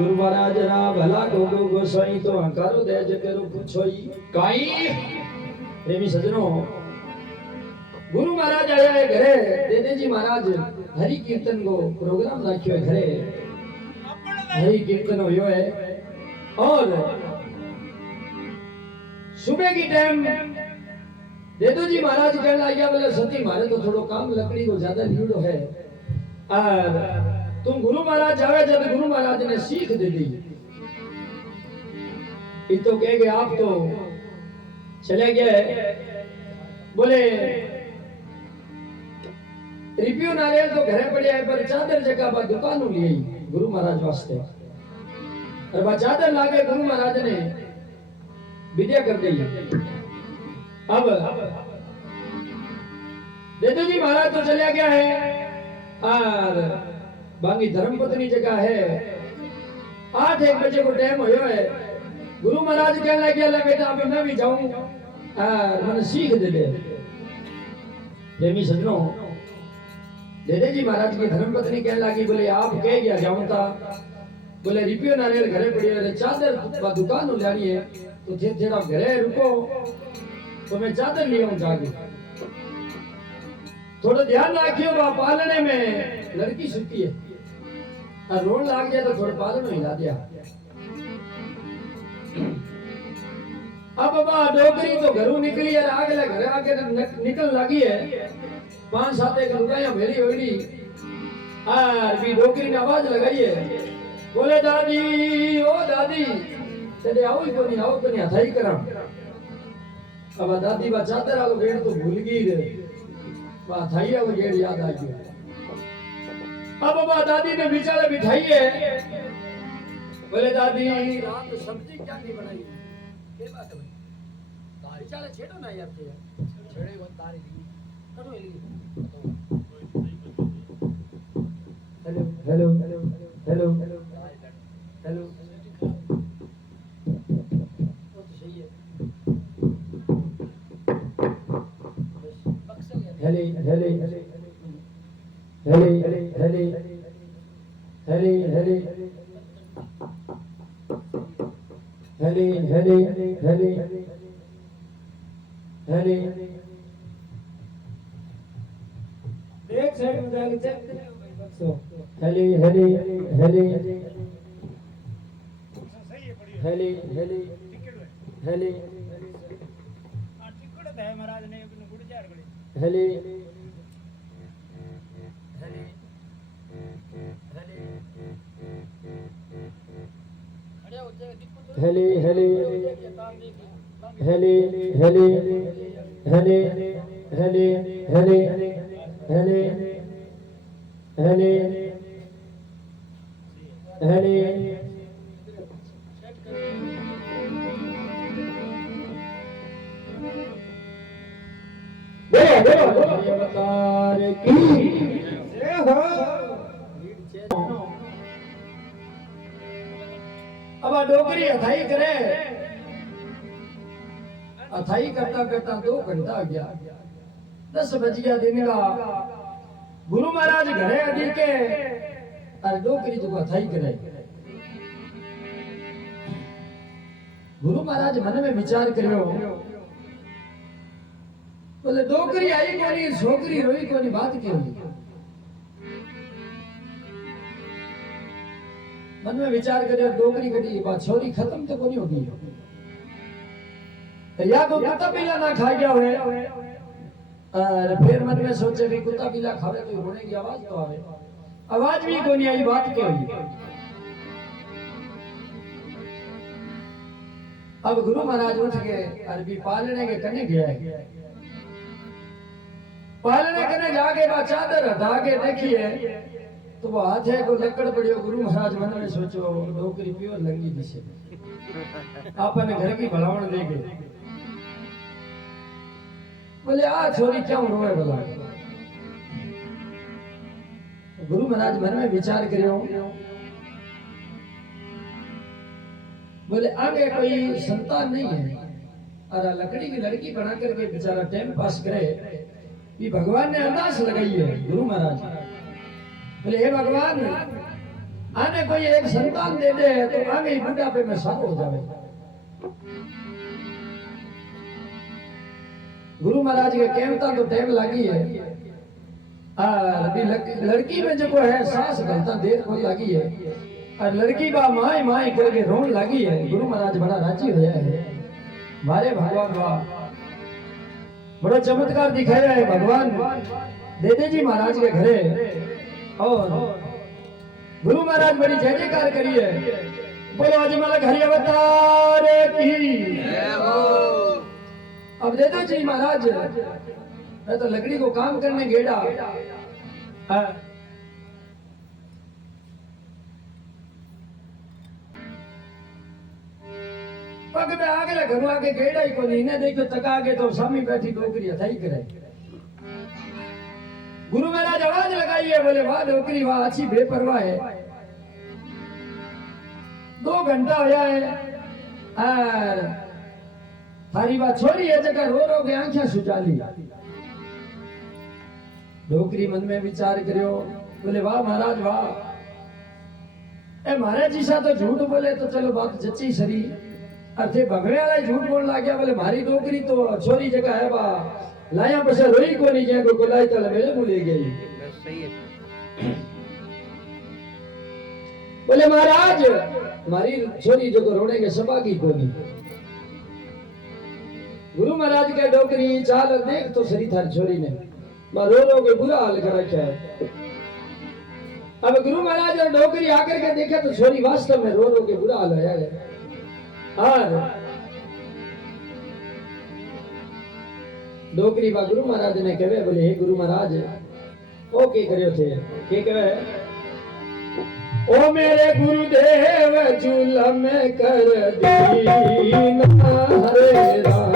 गुरु महाराज रा भला गोगो गोसाई तो हंकारो दे जगरो पूछोई काई प्रेमी सजनो गुरु महाराज आया है घरे देदे जी महाराज हरि कीर्तन को प्रोग्राम रखियो है घरे हरि कीर्तन होयो है और सुबह की टाइम देदो जी महाराज कहने लगा बोले सती मारे तो थोड़ो काम लकड़ी को ज्यादा लीड़ो है और तुम गुरु महाराज जावे जब गुरु महाराज ने सीख दे दी तो कहेंगे आप तो चले गए बोले रिप्यू नारियल तो घरे पड़े है पर चादर जगह पर दुकान ली गुरु महाराज वास्ते और बा चादर लागे गुरु महाराज ने विद्या कर दी अब देदो जी महाराज तो चले गया है और बाकी धर्मपत्नी जगह है 8-1 बजे को टाइम होयो है गुरु महाराज कहने लगे ले बेटा अब मैं भी जाऊं और मैंने सीख दे दे प्रेमी सजनों देदे जी महाराज की धर्मपत्नी कहने लगी बोले आप कह गया जाऊं था बोले रिपियो नारियल घरे पड़ी है चादर दुकान लानी है तो जेड़ा घरे रुको तो मैं चादर ले आऊं जाके थोड़ा ध्यान रखियो बा पालने में लड़की सुती है और रोन लाग जाए तो थोड़ा पालन हिला दिया अब बाबा डोकरी तो घरों निकली है आगे घर आके निकल लगी है 5-7 एक लुगाइयां भेड़ी होड़ी और भी डोकरी ने आवाज लगाई है बोले दादी ओ दादी चले आओ ही तो नहीं हथाई करा अब दादी बा चादर वालो गेड़ तो भूल गई रे बा हथाई वालो गेड़ याद आ गया अब बाबा दादी ने बिचारे बिठाई है बोले दादी रात सब्जी क्या नहीं बनाई के बात है भाई बिचारे छेड़ो ना यार छेड़े वो तारी करो हेलो हेलो हेलो हेलो वो तो सही है हेले हेले हेले हेले हेले हेले हेले हेले हेले हेले हेले एक साइड में जाके चेक सो हेले हेले हेले हेले हेले हेले टिकट है महाराज ने गुड़ जार गड़े हेले हेले हेले हेले हेले हेले हेले हेले हेले हेले हेले हेले अवतार की अब डोकरी अथाई करे अथाई करता करता 2 घंटा आ गया 10 बज गया दिन का गुरु महाराज घरे अड़ी के और डोकरी तो अथाई करे गुरु महाराज मन में विचार करो बोले डोकरी आई कोनी छोकरी रोई कोनी बात क्यों मन में विचार करे डोकरी कटी बात छोरी खत्म तो कोनी होगी या को कुत्ता पीला ना खा गया है और फिर मन में सोचे भी कुत्ता पीला खावे तो रोने की आवाज तो आवे आवाज भी कोनी आई बात क्यों हुई अब गुरु महाराज उठ गए और भी पालने के कने गया है पालने कने जाके बा चादर हटा के देखिए तो वो हाथे को लकड़ पड़ियो गुरु महाराज मन में सोचो डोकरी प्योर लंगी दिशे आपने घर की भलावण दे गए बोले आ छोरी क्यों रोए भला गुरु महाराज मन में विचार करियो बोले आगे कोई संतान नहीं है और लकड़ी की लड़की बना करके बेचारा टाइम पास करे ये भगवान ने अरदास लगाई है गुरु महाराज बोले हे भगवान आने कोई एक संतान दे दे तो आगे ही बुढ़ापे में सारो हो जावे। गुरु महाराज के कहता तो टाइम लगी है। अभी लड़की में जो है सांस घलता देर को लगी है और लड़की बा माए माए करके रोन लगी है। गुरु महाराज बड़ा राजी होया है। मारे भगवान वाह बड़ा चमत्कार दिखाया है भगवान देदे जी महाराज के घरे। और गुरु महाराज बड़ी जय जयकार करी है। बोलो अजमल घरी अवतार की। अब देदे जी महाराज मैं तो लकड़ी को काम करने गेड़ा पग में आगे घर आके गेड़ा ही को नहीं देखो तका के तो सामी बैठी डोकरी हथाई करे। गुरु महाराज आवाज लगाई है बोले वाह डोकरी वाह अच्छी बेपरवाह है। 2 घंटा होया है और थारी बात छोरी है जगह रो रो के आंखें सुचा ली। डोकरी मन में विचार करियो बोले वाह महाराज वाह ए महाराज जी सा तो झूठ बोले तो चलो बात सच्ची सरी अर्थे भगवे वाला झूठ बोल ला गया बोले मारी डोकरी तो छोरी जगह है बा लाया पसे रोई को नहीं जे को गुलाई तल मेले मुले गई। सही है बोले महाराज मारी छोरी जो को रोने के सभा की कोनी। गुरु महाराज के डोकरी चाल देख तो सरी थार छोरी ने रो रो के बुरा हाल कर रखा है। अब गुरु महाराज और डोकरी आकर के देखे तो छोरी वास्तव में रो रो के बुरा हाल है। और डोकरी बा गुरु महाराज ने कहे बोले हे गुरु महाराज ओ के करियो थे के कहे ओ मेरे गुरुदेव जुलम कर दीन हरे राम।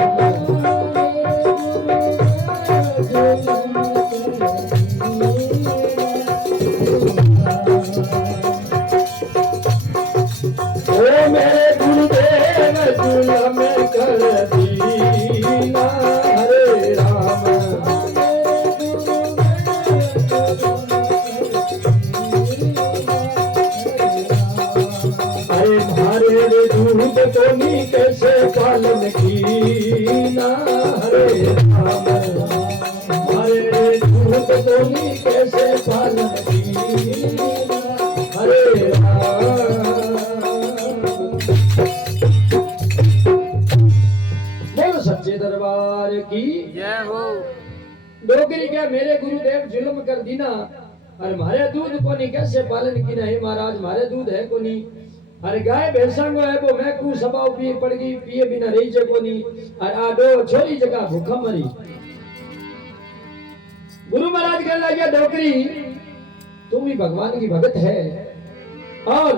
ओ मेरे गुरुदेव जुलम कर दीन हरे राम। अरे मारे दूध को नी कैसे पालन की ना हरे राम। मारे दूध को नी कैसे पालन की हरे राम। सच्चे दरबार की जय हो। डोगरी क्या मेरे गुरुदेव जुल्म कर दीना और मारे दूध को नहीं कैसे पालन की नहीं महाराज मारे दूध है को नहीं। अरे गाय भैंसा को है वो मैं कु सबाव पिए पड़ गई पिए बिना रही जे को नहीं और आ दो छोरी जगह भूखा मरी। गुरु महाराज कहने लगे डोकरी तुम भी भगवान की भगत है। और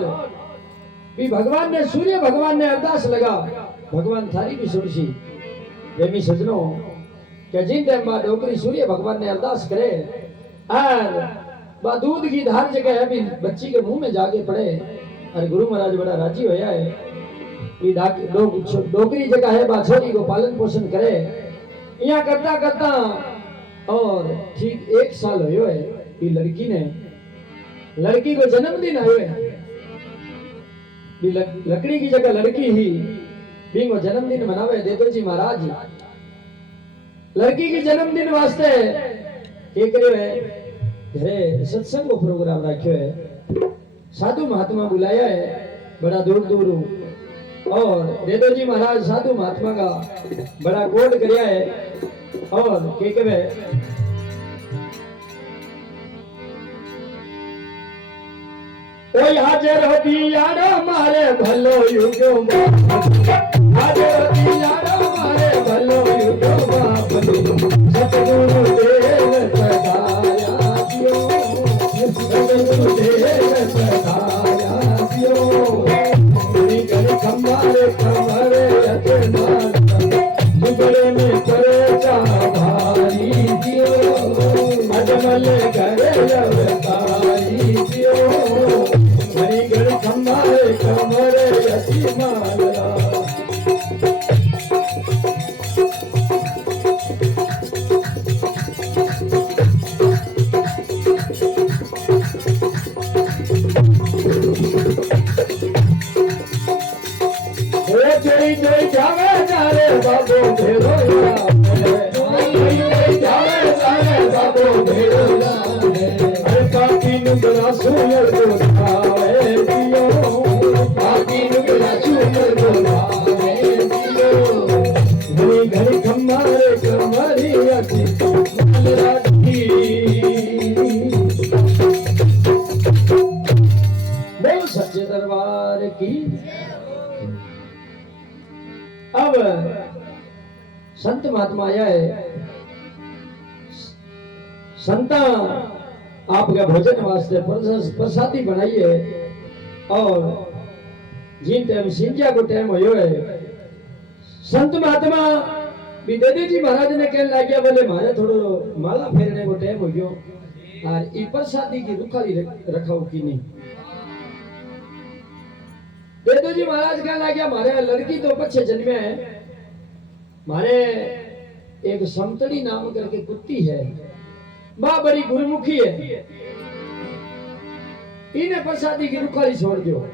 भी भगवान ने सूर्य भगवान ने अरदास लगा भगवान थारी भी सुनसी प्रेमी सजनों क्या जिन टाइम बाद डोकरी सूर्य भगवान ने अरदास करे और बा दूध की धार जगह अभी बच्ची के मुंह में जाके पड़े। और गुरु महाराज बड़ा राजी होया है कि डोकरी जगह है बा छोरी को पालन पोषण करे। यहाँ करता करता और ठीक 1 साल होयो है कि लड़की को जन्मदिन आयो है। लकड़ी की जगह लड़की ही बिंगो जन्मदिन मनावे देदो जी महाराज। लड़की की जन्मदिन वास्ते के करियो है घरे सत्संग को प्रोग्राम रखियो है। साधु महात्मा बुलाया है बड़ा दूर दूर और देदो जी महाराज साधु महात्मा का बड़ा कोड करया है। और के कहे ओय हाजर होती यार मारे भलो युगो हाजर होती यार मारे भलो युगो सतगुरु देव सदाया दियो सतगुरु देव सदाया दियो। पूरी कर खम्बारे खम्बारे अतमान जुगड़े में करे चा भारी दियो अजमल करे अवतारी दियो। हरिगढ़ खम्बारे खम्बारे अतिमाला। जोई जोई जावे जारे बाबो भेरो जावे जारे बाबो भेरो अरे काकी नुगरा सुयर को खावे पियो काकी नुगरा सुयर को खावे पियो घड़ी घड़ी खम्मारे कमरी अति राती बोल सच्चे दरबार की। अब संत महात्मा आया है, संता आपका भोजन वास्ते प्रसादी बनाई है और जिन टाइम सिंजा को टाइम हो है संत महात्मा भी दीदी जी महाराज ने कहने लग गया बोले मारे थोड़ो माला फेरने को टाइम हो गयो और ई प्रसादी की रुखाली रखाओ की नहीं। देदो जी महाराज कहने लग गया मारे लड़की तो पछे जन्मे है मारे एक समतड़ी नाम करके कुत्ती है मां बड़ी गुरुमुखी है इन्हें प्रसादी की रुखाली छोड़ दो।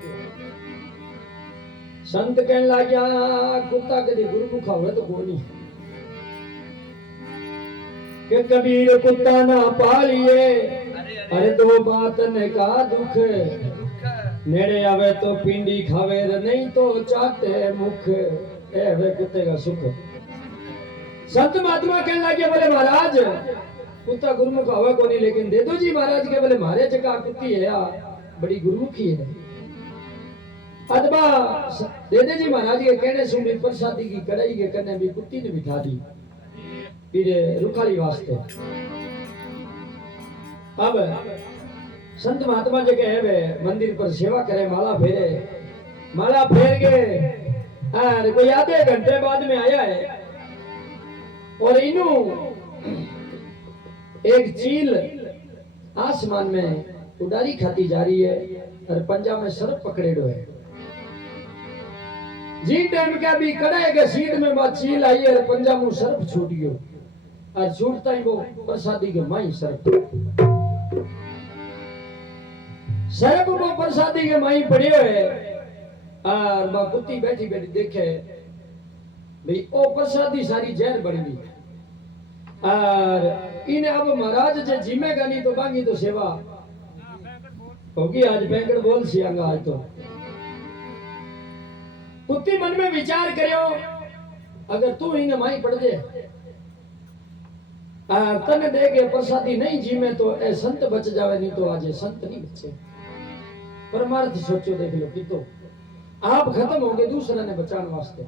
संत कहने लग गया कुत्ता कभी गुरुमुखा हुए तो कोनी के कबीर कुत्ता ना पालिए अरे दो बात ने का दुख नेड़े आवे तो पिंडी खावे नहीं तो चाटे मुख ए वे कुत्ते का सुख। संत महात्मा कहने लगे बोले महाराज कुत्ता गुरुमुख हुआ कोनी लेकिन दे दो जी महाराज के बोले मारे जगह कुत्ती है या बड़ी गुरुमुखी है अदबा दे दे जी महाराज के कहने सुन भी प्रसादी की कढ़ाई के कन्ने भी कुत्ती ने बिठा दी फिर रुखाली वास्ते। अब संत महात्मा जो कहे वे मंदिर पर सेवा करे माला फेर के कोई आधे घंटे बाद में आया है और इनू एक चील आसमान में उड़ारी खाती जा रही है और पंजा में सर्प पकड़ेड़ो है जी टाइम का भी कड़े के सीध में बात चील आई है पंजा मुंह सर्प छूट गयो और छूटता ही वो प्रसादी के माई सर्प को प्रसादी के माई पड़े हुए और मां कुत्ती बैठी बैठी देखे भाई ओ प्रसादी सारी जहर बन गई और इन्हें अब महाराज जे जिम्मेगा नहीं तो बांगी तो सेवा होगी आज बैंकट बोल सियांगा आज तो कुत्ती मन में विचार करियो अगर तू इन्हें माई पड़ दे तन दे के प्रसादी नहीं जीमे तो ए संत बच जावे नहीं तो आज संत नहीं बचे परमार्थ सोचो देख लो कि तो आप खत्म हो गए दूसरा ने बचाने वास्ते।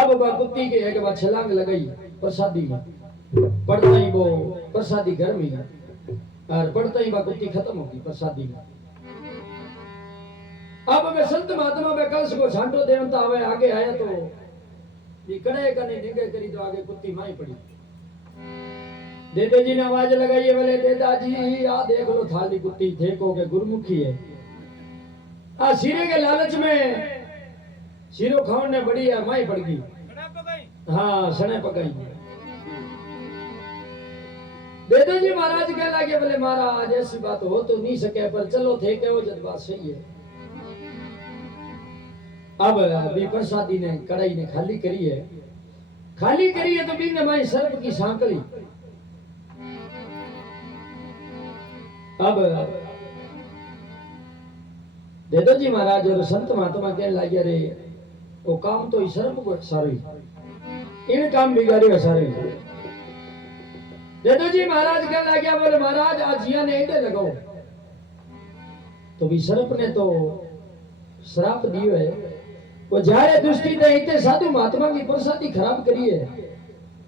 अब कुत्ती के एक बार छलांग लगाई प्रसादी में पड़ता ही वो प्रसादी घर में और पड़ता ही कुत्ती खत्म होगी प्रसादी में। अब मैं संत महात्मा में कलश को छांटो देवता आवे आगे आया तो ये कड़े करने निगे करी तो आगे कुत्ती माई पड़ी। देदे जी ने आवाज लगाई बोले देदाजी आ देख लो थाली कुत्ती देखो के गुरुमुखी है आ सिरे के लालच में सिरो खाने ने बड़ी है माई पड़ गई हाँ सने पकाई। देदे जी महाराज कह लगे बोले महाराज ऐसी बात हो तो नहीं सके पर चलो थे के वो जद बात सही है। अब अभी प्रसादी ने कढ़ाई ने खाली करी है तो बीने माई सर्प की सांकली। अब देदो जी महाराज और संत महात्मा कहने लगे रे वो काम तो सर्प को सारी इन काम बिगाड़ी सारी। देदो जी महाराज कहने लगे बोले महाराज आज जिया ने इधर लगाओ तो भी सर्प ने तो श्राप दियो है वो जारे दृष्टि ने इतने साधु महात्मा की प्रसादी खराब करी है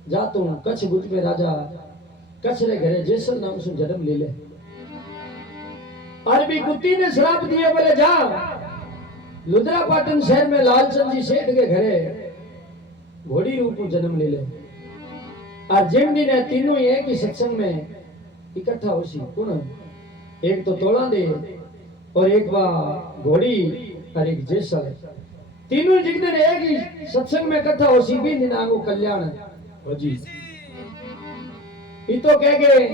जा तू कच्छ बुद्ध में राजा कच्छ रे घरे जैसल नाम से जन्म ले ले। अरबी कुत्ती ने श्राप दिए बोले जा लुद्रापाटन शहर में लालचंद जी सेठ के घरे घोड़ी रूप में जन्म ले ले और जिमनी ने तीनों एक ही सत्संग में इकट्ठा होसी कौन एक तो तोला दे और एक बार घोड़ी और एक जैसल तीनों जिगने एक ही सत्संग में इकट्ठा होसी भी निनांगो कल्याण हो जी ये तो कह गए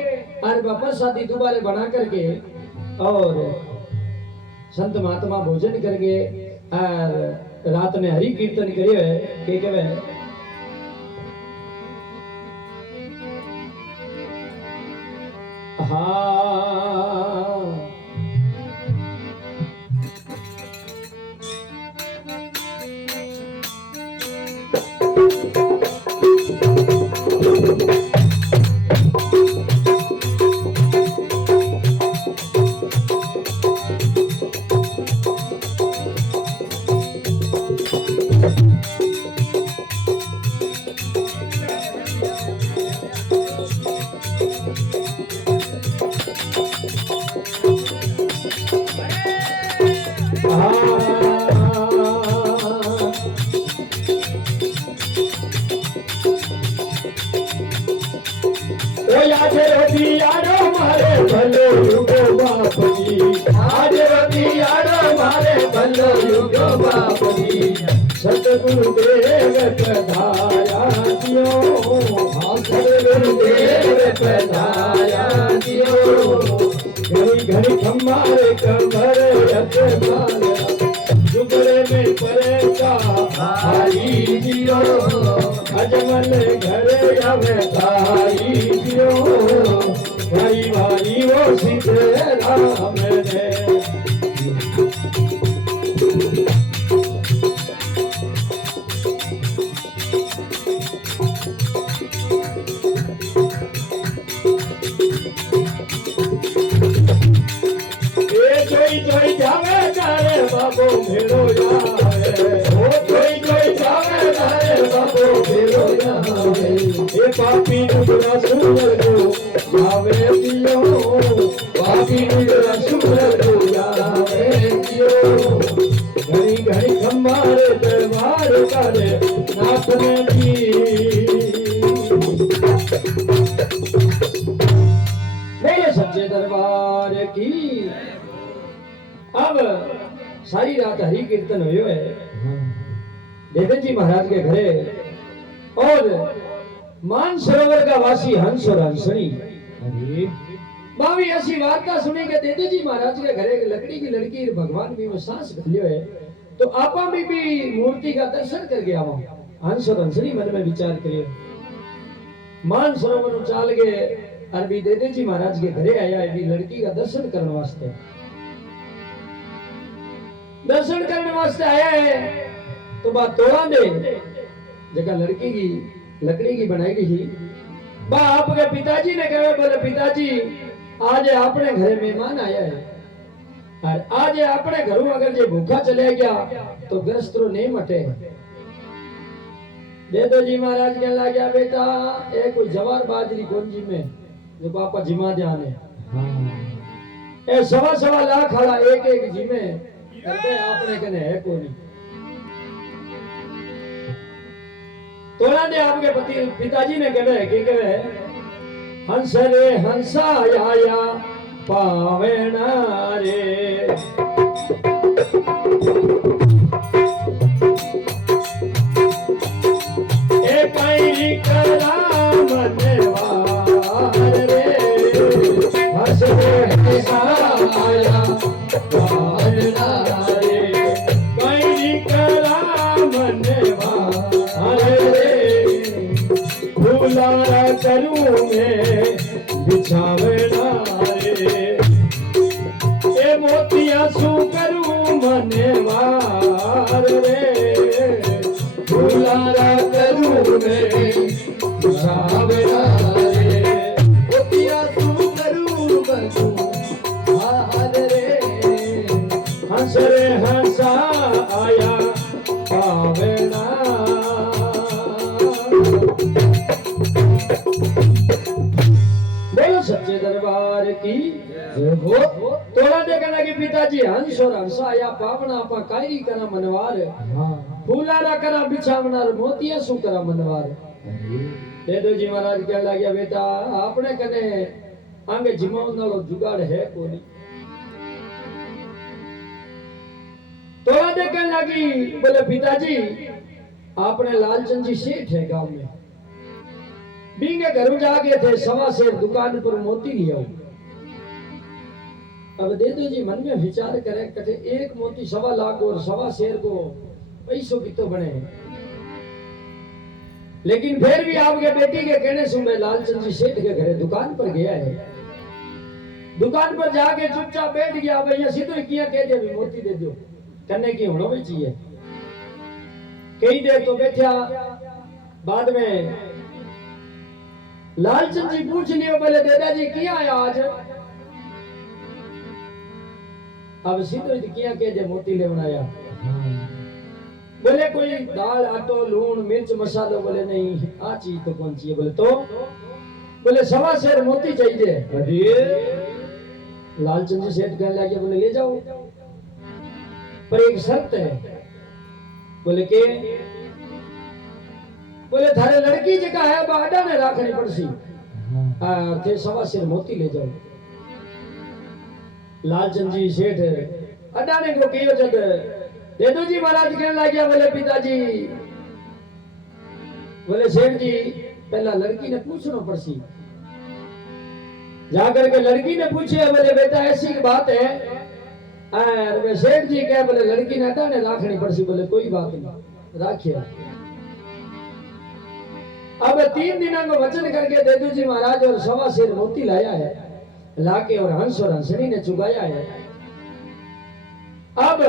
और वापस शादी दोबारा बना करके और संत महात्मा भोजन करके रात ने हरि कीर्तन करियो है के कहवे हाँ आज रोटी आड़ो मारे भलो युगो बापजी आज रोटी आड़ो मारे भलो युगो बापजी सतगुरु देव पधारा दियो सतगुरु देव पधारा दियो घड़ी घड़ी खम्मारे कमर रख मारा जुगड़े में परे का भाई दियो अजमल घरे आवे भाई दियो भाई भाई वो सीधे राम ने जोई जोई जावे करे बाबू भेड़ो जावे ओ जोई जोई जावे करे बाबू भेड़ो जावे ए पापी नुगरा सुंदर को जावे पियो पापी नुगरा सुंदर को जावे पियो घड़ी घड़ी खम्बारे दरबार करे नाथ ने जी मेरे सच्चे दरबार की अब सारी रात हरि कीर्तन हुए है देवे जी महाराज के घरे और मान सरोवर का वासी हंस और हंसनी बावी ऐसी वार्ता सुनी के देवे जी महाराज के घरे लकड़ी की लड़की भगवान भी वो सांस घलियो है तो आपा भी मूर्ति का दर्शन कर गया वहां हंस और हंसनी मन में विचार करिए मान सरोवर चाल के अरबी देवे जी महाराज के घरे आया है लड़की का दर्शन करने वास्ते दर्शन करने वास्ते आया है तो बात तोड़ा दे जगह लड़की की लकड़ी की बनाई गई बा आपके पिताजी ने कहा बोले पिताजी आज अपने घरे मेहमान आया है और आज अपने घरों अगर ये भूखा चले गया तो ग्रस्तरो नहीं मटे देदो जी महाराज कहने लगा बेटा ये कोई जवार बाजरी गोंजी में जो पापा जिमा ध्यान है ए सवा लाख वाला एक एक जिमे करते आपने कने है कोई तोड़ा दे आपके पिताजी ने कहे कि कहे हंस रे हंसा आया पावेना रे ए पाई करा मनवार रे हंस रे हंसा आया पावेना फूलारा करूं मैं बिछावना रे ए मोतिया सू करूं मनवार रे फूलारा करूं मैं बिछावना रे मोतिया सू करूं मनवार रे हंस रे हंसा आया पावना बोलो सच्चे दरबार की हो तोड़ा देखना कि पिताजी हंस और हंसा आया पावना आपा कायरी करा मनवार फूलारा करा बिछावना मोतिया सु करा मनवार देदो जी महाराज कहने लगे बेटा आपने कने आगे जिमाउन नालो जुगाड़ है कोनी तोड़ा देखने लगी बोले पिताजी आपने लालचंद जी सेठ है गांव में बींगे घर जागे थे सवा से दुकान पर मोती लिया अब देदो जी मन में विचार करे कथे एक मोती 1.25 लाख और 1.25 शेर को पैसों की तो बने, लेकिन फिर भी आपके बेटी के कहने सुन लालचंद जी सेठ के घरे दुकान पर गया है। दुकान पर जाके चुपचाप बैठ गया। भैया सीधे किया कह दिया भी मोती दे दो, करने की होना भी चाहिए। कई देर तो बैठा, बाद में लालचंद जी पूछ लियो बोले दादाजी किया आया आज। अब सीधे किया कह दिया मोती ले बनाया। बोले कोई दाल आटो लूण मिर्च मसालो, बोले नहीं आ चीज तो कौन चाहिए, बोले तो बोले 1.25 शेर मोती चाहिए। अरे लालचंद जी सेठ कहने लगे बोले ले जाओ, पर एक शर्त है। बोले के? बोले थारे लड़की जगह है बाडा ने राखनी पड़सी, थे 1.25 शेर मोती ले जाओ। लालचंद जी सेठ अडाने को कहो जब देदो जी महाराज कहने लगे बोले पिताजी, बोले सेठ जी पहला लड़की ने पूछना पड़सी। जाकर के लड़की ने पूछे, बोले बेटा ऐसी बात है, अरे सेठ जी क्या? बोले लड़की ने अडाने राखनी पड़सी। बोले कोई बात नहीं राखिए। अब 3 दिनों को वचन करके देदो जी महाराज और 1.25 शेर मोती लाया है, लाके और हंस और हंसनी ने चुगाया है। अब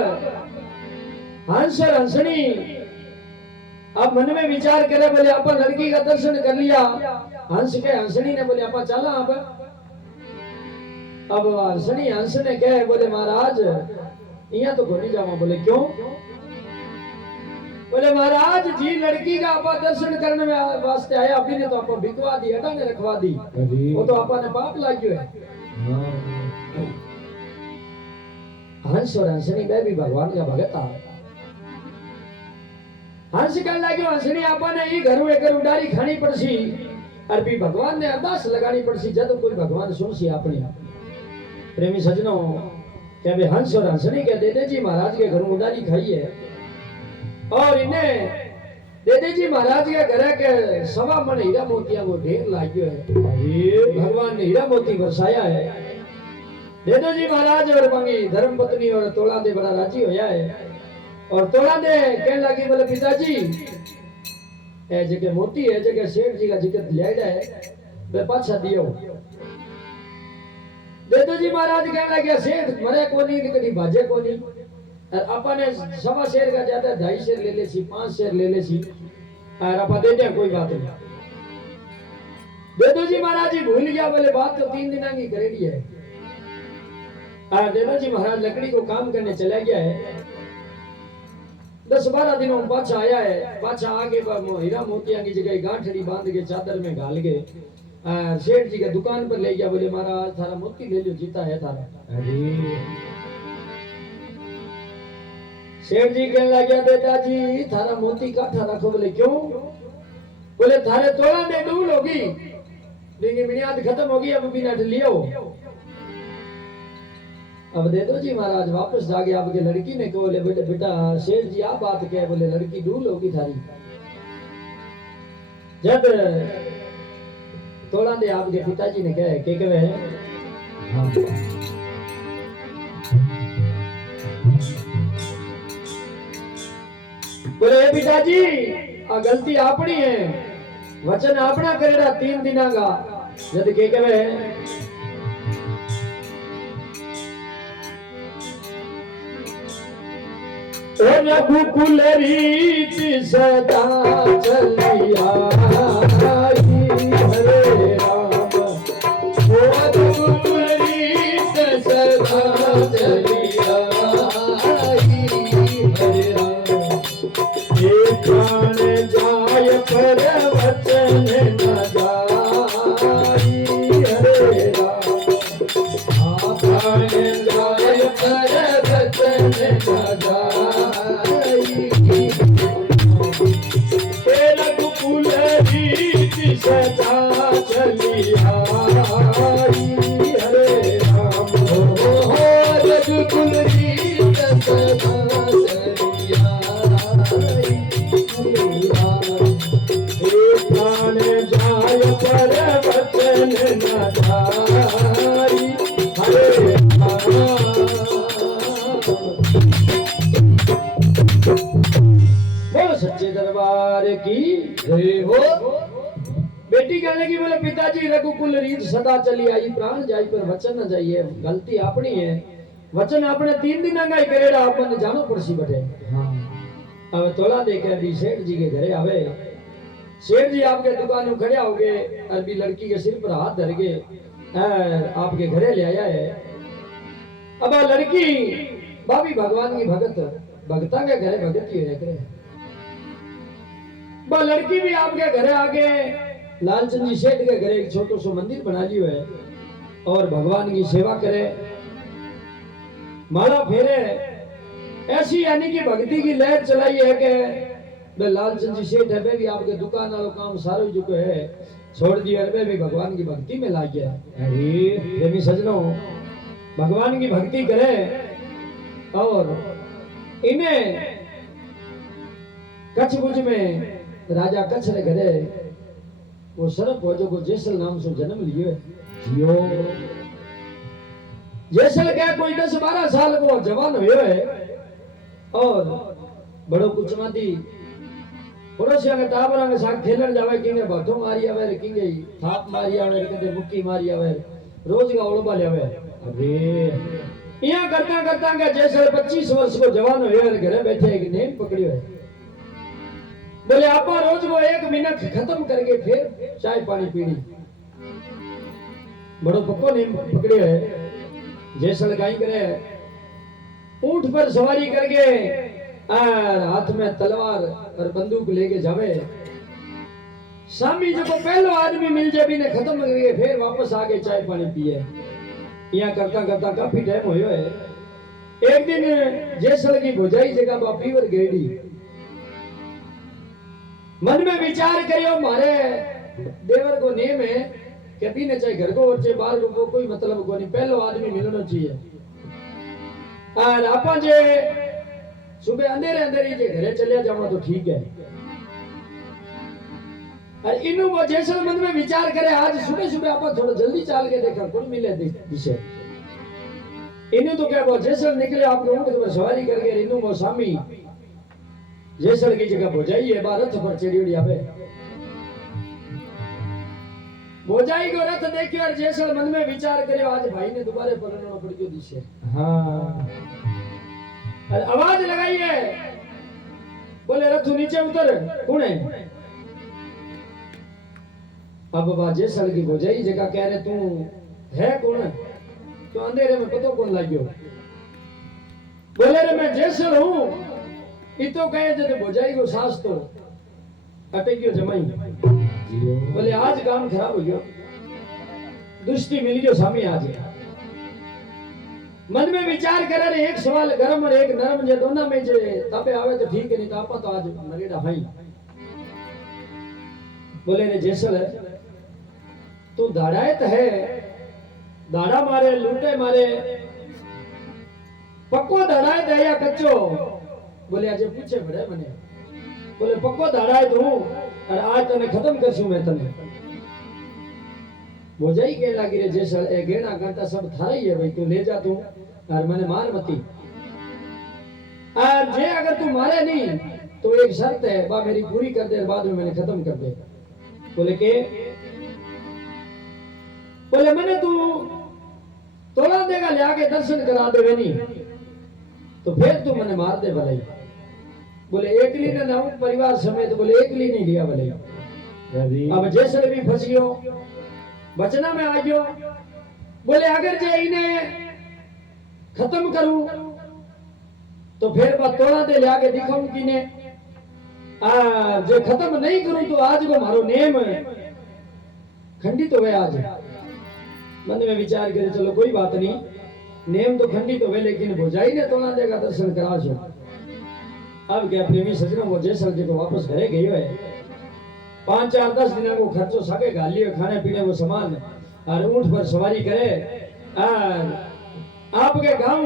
हंस और हंसनी अब मन में विचार करे, बोले अपन लड़की का दर्शन कर लिया। हंस के हंसनी ने बोले अपन चला। अब हंसनी हंस ने कहे बोले महाराज यहाँ तो नहीं जावा। बोले क्यों? बोले महाराज जी लड़की का आपा दर्शन करने में वास्ते आया, अभी ने तो आपको बिकवा दी, हटा ने रखवा दी, वो तो आपा ने पाप लाग्यो है। हंस और हंसनी में भी भगवान का भगत आ। हंस कहने लगे हंसनी आपा ने ही घरों एक उडारी खानी पड़सी, और भी भगवान ने अरदास लगानी पड़सी जब कोई भगवान सुनसी अपने। प्रेमी सजनों क्या वे हंस और हंसनी के देदे जी महाराज के घरों उडारी खाई है, और इन्हें देदे जी महाराज के घर के 1.25 मन हीरा मोतिया को ढेर लाग्यो है। भगवान ने हीरा मोती बरसाया है। देदो जी महाराज और मंगी धर्म पत्नी और तोड़ा दे बड़ा राजी होया है। और तोड़ा दे कहने लगी बोले पिताजी ए जगह मोती है, जगह सेठ जी का जिक्र लियाड़ा है, वे पाछा दियो। देदो जी महाराज कहने लगे सेठ मरे कोनी कदी भाजे कोनी, अपन ने 1.25 शेर का ज्यादा 2.5 शेर ले ले सी, 5 शेर ले ले सी, और अपन दे दे कोई बात नहीं। देदो जी महाराज जी भूल गया, बोले बात तो 3 दिन की करेगी है। देदो जी महाराज लकड़ी को काम करने चला गया है। 10-12 दिनों में पाछा आया है। पाछा आगे हीरा मोतिया की जगह गांठड़ी बांध के चादर में घाल के सेठ जी के दुकान पर ले गया। बोले महाराज थारा मोती ले लो, जीता है थारा। सेठ जी कहने लगे बेटा जी थारा मोती काठा रखो। बोले क्यों? बोले थारे तोड़ा ने डूल होगी, लेकिन बुनियाद खत्म होगी, अब बिना लियो। अब देदो जी महाराज वापस जाके आपके लड़की ने बोले बेटा शेर जी आप बात कहे, बोले लड़की डूल होगी थारी। जब तोड़ा दे आपके पिताजी ने कहे के कहे बोले पिताजी आ गलती अपनी है, वचन अपना करेगा 3 दिना का। जब के कहे रघुकुल रीत सदा चलिया हरे राम, रघुकुल रीत सदा चलिया हरे राम। एक प्राण जाय पर वचन न जाई हरे राम, प्राण जाय पर वचन न जाई। रघुकुल रीत सदा चलिया हरे राम, रघुकुल रीत सदा चलिया हरे राम। प्राण जाय पर वचन न जाई हरे राम। बोलो सच्चे दरबार की जय हो। बेटी कहने की बोले पिताजी रघुकुल रीत सदा चली आई, प्राण जाई पर वचन न जाइए। गलती अपनी है, वचन अपने 3 दिन अंगाई करेड़ा अपन जानो पड़सी बटे। अब तोला देखे भी सेठ जी के घरे आवे। सेठ जी आपके दुकान में खड़े हो गए, अरबी लड़की के सिर पर हाथ धर के आपके घरे ले आया है। अब लड़की भाभी भगवान की भगत, भगता के घरे भगत ही है। वो लड़की भी आपके घरे आके लालचंद जी सेठ के घरे एक छोटो सो मंदिर बना लियो है और भगवान की सेवा करे, माला फेरे। ऐसी यानी कि भक्ति की लहर चलाई है कि लालचंद जी सेठ है भी आपके दुकान वालों काम सारो जो है छोड़ दिया, अरे भी भगवान की भक्ति में लाग गया। अरे भी सजनों भगवान की भक्ति करे और इन्हें कच्छ भुज में राजा कच्छ रे घरे वो सरप हो जो को जैसल नाम से जन्म लियो जियो। जैसल क्या कोई 10-12 साल को जवान हुए है और बड़ो कुचमाती पड़ोसिया के टाबरा के साथ खेलन जावे, किंगे बाथो मारी आवे, किंगे थाप मारी आवे, कदे मुक्की मारी आवे, रोज का ओळबा लेवे। अरे यहाँ करता करता के जैसल 25 वर्ष को जवान हुए और घरे बैठे एक नींद पकड़ी है। बोले आपा रोज वो 1 मिनट खत्म करके फिर चाय पानी पीनी। बड़ो पक्को नींद पकड़ी है। जैसल गाई करे ऊंट पर सवारी करके और हाथ में तलवार और बंदूक लेके जावे। शामी जब पहलो आदमी मिल जाए भी ने खत्म करके फिर वापस आके चाय पानी पिए। यहाँ करता करता काफी टाइम होयो है। एक दिन जैसल की भुजाई जगह पर पीवर गेड़ी, मन में विचार करियो मारे देवर को नेम है कि पीने चाहे घर को और चाहे बाहर को कोई मतलब को नहीं, पहलो आदमी मिलना चाहिए। और आपा जे सुबह अंधेरे अंधेरे जे घरे चले जाओ तो ठीक है। और इनु वो जैसे मन में विचार करे आज सुबह सुबह आपा थोड़ा जल्दी चाल के देखा कौन मिले दिशे। इनु तो क्या वो जैसे निकले आप लोगों के सवारी करके इनु वो स्वामी जैसल की जगह भोजाई है रथ पर चढ़ी उड़ी आवे। भोजाई को रथ देखियो और जैसल मन में विचार करियो आज भाई ने दोबारा पलटना पड़ गयो दिशे। हाँ आवाज लगाई है, बोले रथु नीचे उतर, कौन है? अब बाबा जैसल की भोजाई जगह कह रहे तू है कौन? तो अंधेरे में पतो कौन लागियो? बोले रे मैं जैसल हूँ। इतो कहे जब भोजाई को सास तो अटक गयो जमाई। बोले आज काम खराब हो गया, दुष्टि मिल गयो स्वामी आज। मन में विचार करे रे एक सवाल गरम और एक नरम जे दोनों में जे तबे आवे तो ठीक है, नहीं तो आपा तो आज मरेड़ा भाई। बोले रे जैसल तू दाड़ायत है, दाड़ा मारे लूटे मारे, पक्को दाड़ायत है या कच्चो? बोले आज पूछे बड़े मने। बोले पक्को दाड़ायत हूं और आज तने खत्म करसूं मैं तने। भोजाई के लागी रे जैसल ए गेना कांटा सब थारा ही है भाई, तू ले जा तू और मैंने मार मती। और जे अगर तू मारे नहीं तो एक शर्त है बा मेरी पूरी कर दे, बाद में मैंने खत्म कर दे। बोले के? बोले मैंने तू तोड़ा देगा ले आके दर्शन करा देवे नहीं तो फिर तू मैंने मार दे भलाई। बोले एकली ने ना परिवार समेत, बोले एकली नहीं लिया भलाई। अब जैसे भी फंस गयो बचना में आ गयो। बोले अगर जे इन्हें खत्म करूं तो फिर बात तोड़ा दे ले आके दिखाऊं कि ने जो खत्म नहीं करूं तो आज को मारो नेम खंडित हुए। आज मन में विचार करे चलो कोई बात नहीं, नेम तो खंडित हुए लेकिन भोजाई ने तोड़ा देगा दर्शन करा जो। अब क्या प्रेमी सजनों वो जैसल जी को वापस घरे गयो है। 5-4-10 दिन को खर्चो सके गालियो खाने पीने वो सामान और ऊंट पर सवारी करे और आपके गांव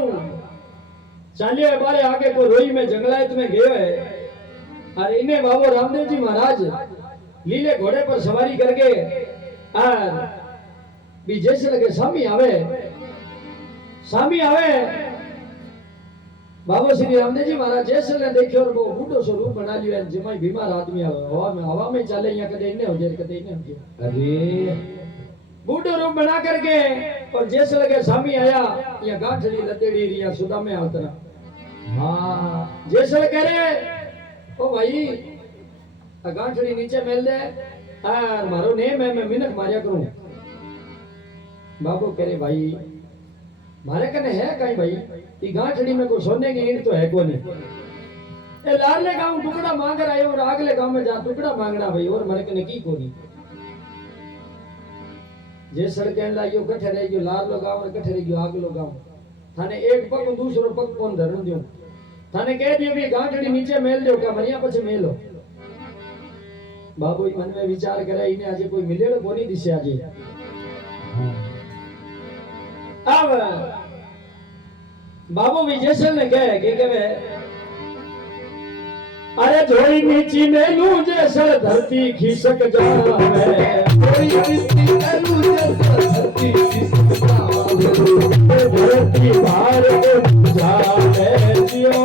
चालिया बारे आगे को रोई में जंगलायत में गयो है और इन्हें बाबू रामदेव जी महाराज लीले घोड़े पर सवारी करके और भी जैसे लगे सामी आवे बाबा श्री रामदेव जी महाराज जैसल ने देखियो और वो बूढ़ो सो रूप बना लियो है जमाई बीमार आदमी हवा में चले यहाँ कदे इन्ने हो जाए कदे इन्ने हो जाए अरे बूढ़ो रूप बना करके और जैसे लगे स्वामी आया या गांठड़ी लतेड़ी रिया सुदा में आलतना हाँ जैसे कह रहे ओ भाई गांठड़ी नीचे मेल दे और मारो नेम है मैं मिनट मारिया करूं बाबू कह रहे भाई मारे कने है कहीं भाई ये गांठड़ी में कोई सोने की ईंट तो है को नहीं ए लारले गांव टुकड़ा मांग रहा है और अगले गांव में जा टुकड़ा मांगना भाई और मारे कने की कोनी जे सड़कें लाइयो कठे रह गयो लारलो गांव और कठे रह गयो अगलो गांव थाने एक पग दूसरो पग कोन धरन दियो थाने कह दियो भी गांठड़ी नीचे मेल दो का मरिया पछे मेलो बाबू मन में विचार करे इने आज कोई मिलेड़ो कोनी दिसे आज अब बाबू विजयसल ने कहे कि अरे झोली नीची मेलू जैसल धरती खिसक जावे झोली नीची मेलू जैसल धरती खिसक जावे धरती भार को जावे जियो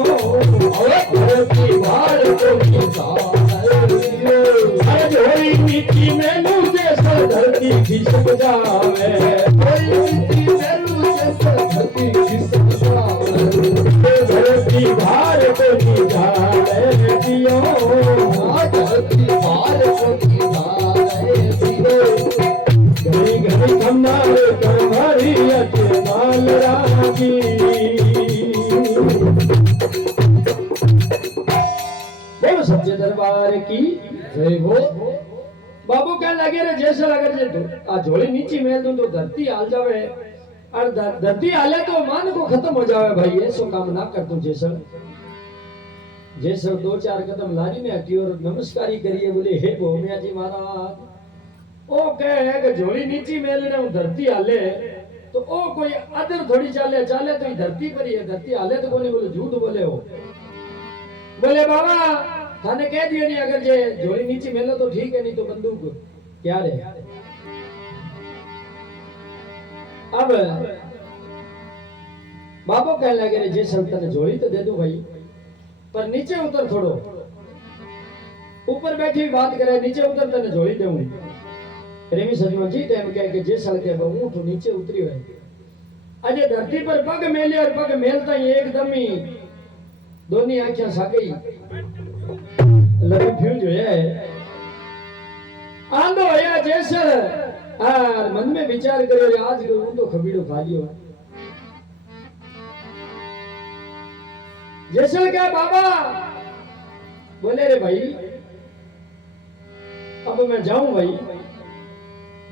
धरती भार को जावे जियो अरे झोली नीची मेलू जैसल धरती खिसक जावे झोली नीची मेलू जैसल धरती खिसक जावे धरती भार को जावे जियो धरती भार को जावे जियो घड़ी घड़ी कमाल करवारी अजमाल राजी बोलो सच्चे दरबार की जय हो बाबू कहने लगे रे जैसे अगर जे आ झोली नीचे मेल दूं तो धरती हाल जावे और धरती हाले तो मान को खत्म हो जावे भाई ऐसो काम ना कर तू जैसल जैसल दो चार कदम लारी ने हटी और नमस्कारी करिए बोले हे भोमिया जी महाराज ओ कहे कि झोली नीची मेल ने धरती हाले तो ओ कोई अदर थोड़ी चाले चाले तो धरती पर ही है धरती हाले तो कोनी बोले झूठ बोले हो बोले बाबा थाने कह दियो नहीं अगर जे झोली नीचे मेलो तो ठीक है नहीं तो बंदूक क्या रे अब बाबू कहने लगे रे जे सब तने झोली तो दे दूं भाई पर नीचे उतर थोड़ो ऊपर बैठी बात करे नीचे उतर तने झोली दूं प्रेमी सजवन जी टाइम कह के जे सल के ऊंट नीचे उतरी है अजे धरती पर पग मेले और पग मेलता ही एकदम ही दोनी आंखें सागई लगी फ्यूज होया है आंधो होया जैसे और मन में विचार करो रे आज को ऊंटो खबीड़ो खा लियो जैसे क्या बाबा बोले रे भाई अब मैं जाऊं भाई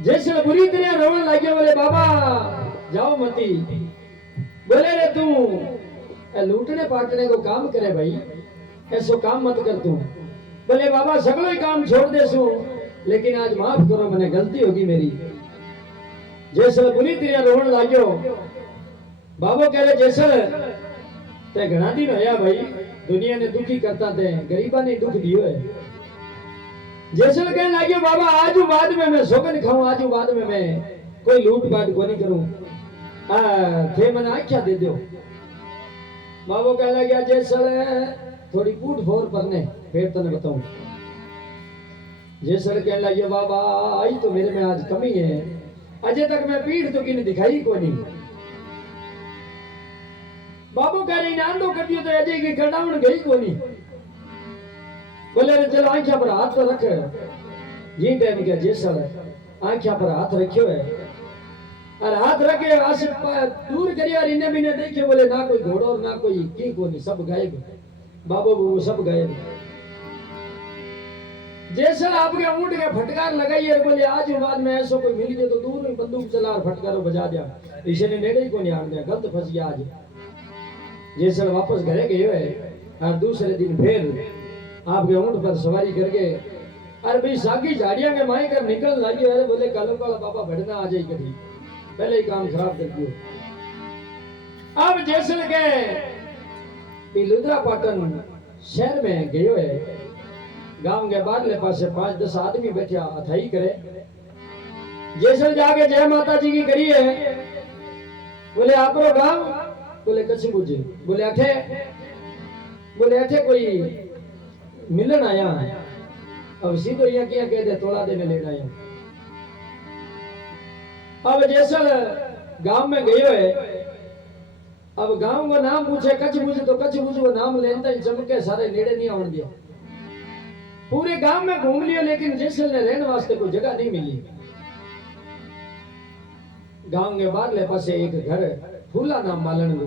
जैसे बुरी तरह रोने लगे बोले बाबा जाओ मती बोले रे तू लूटने पाटने को काम करे भाई ऐसो काम मत कर तू बोले बाबा सगलो ही काम छोड़ दे सू लेकिन आज माफ करो मैंने गलती होगी मेरी जैसे बुरी तरह रोन लाग्यो बाबो कह रहे जैसे ते घना दिन होया भाई दुनिया ने दुखी करता थे गरीबा ने दुख दियो है जैसे कहने लाग्यो बाबा आजू बाद में मैं सोगन खाऊं आजू बाद में मैं कोई लूट पाट को नहीं करूं थे मैंने आख्या दे दो बाबो कहने लगा जैसे थोड़ी पूट फोर परने फिर तने बताऊं जैसे कहने लगे बाबा आई तो मेरे में आज कमी है अजय तक मैं पीठ तो किने दिखाई को नहीं बाबू कह रही नांदो कटियो तो अजय की कटाउन गई को नहीं बोले रे चलो आंखिया पर हाथ तो रख जी टाइम क्या जैसा आंखिया पर हाथ रखियो है और हाथ रखे आस दूर करिए और इन्हें भी ने देखियो बोले ना कोई घोड़ा और ना कोई की को नहीं सब गायब बाबू वो सब गायब जैसे आपके ऊंट के फटकार लगाइए बोले आज बाद में ऐसा कोई मिल गया तो दूर ही बंदूक चला और फटकारो बजा दिया इसे ने नेड़े ही को नहीं आन दिया गलत फंस गया आज जैसे वापस घरे गए हुए और दूसरे दिन फिर आपके ऊंट पर सवारी करके अरे भाई सागी झाड़ियां के माई कर निकल लगी अरे बोले कालो काला बाबा बढ़ना आ जाए कभी पहले ही काम खराब कर दियो अब जैसे के लुद्रा पाटन शहर में गयो है गांव के बादले पासे 5-10 आदमी बैठे अथाई करे जैसे जाके जय माता जी की करी है बोले आपरो गांव बोले कछ बुझे बोले अठे कोई मिलन आया अब सीधो यहाँ क्या कह दे तोला देने लेना आया अब जैसल गांव में गयो है अब गांव का नाम पूछे कछ बुझे तो कछ बुझ वो नाम लेता ही चमके सारे नेड़े नहीं आवन दिया पूरे गांव में घूम लिया लेकिन जैसल ने रहने वास्ते कोई जगह नहीं मिली गांव के बाहरले पासे एक घर फूला नाम मालन को